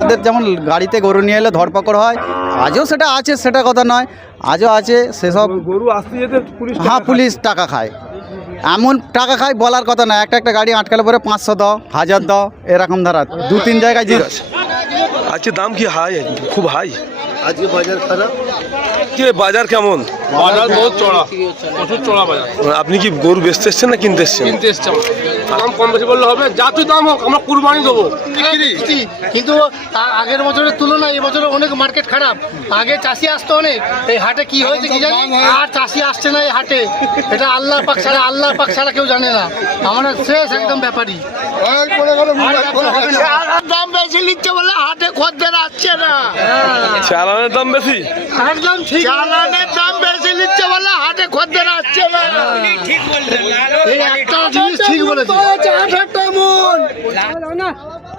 তাদের যেমন গাড়িতে গরু নিয়ে এলে ধরপাকড় হয়, আজও সেটা আছে, সেটা কথা নয়, আজও আছে সেসব। গরু আসতে যেতে পুলিশ হ্যাঁ, পুলিশ টাকা খায়, এমন টাকা খায় বলার কথা না। একটা গাড়ি আটকালে পরে 500 দাও, 1000 দাও, এরকম ধারা 2-3 জায়গায় যে। আজকে দাম কি হাই, খুব হাই আজকে বাজার খারাপ। কি বাজার কেমন? বাজার বহুত চড়া, প্রচুর চড়া বাজার। আপনি কি গরু বেচতে এসছেন না কিনতে এসছেন? কিনতে এসছে দাম কম বেশি বললে হবে, যা তুই দাম হোক আমরা কুরবানি দেবো। কিন্তু আগের বছরের তুলনায় এই বছরে অনেক মার্কেট খারাপ। আগে চাষি আসতো অনেক, এই হাটে কি হয়েছে কি জানি, আর চাষি আসছে না এই হাটে। এটা আল্লাহ পাক ছাড়া কেউ জানে না। আমরা শেষ একদম ব্যাপারী। দাম বেশি নিচ্ছে বলে হাটে খদ্দের আসছে না। চালানের দাম বেশি, একদম ঠিক। চালানের দাম বেশি নিচ্ছে বলে হাটে খদ্দের আসছে না। এই একটা জিনিস ঠিক বলেছে।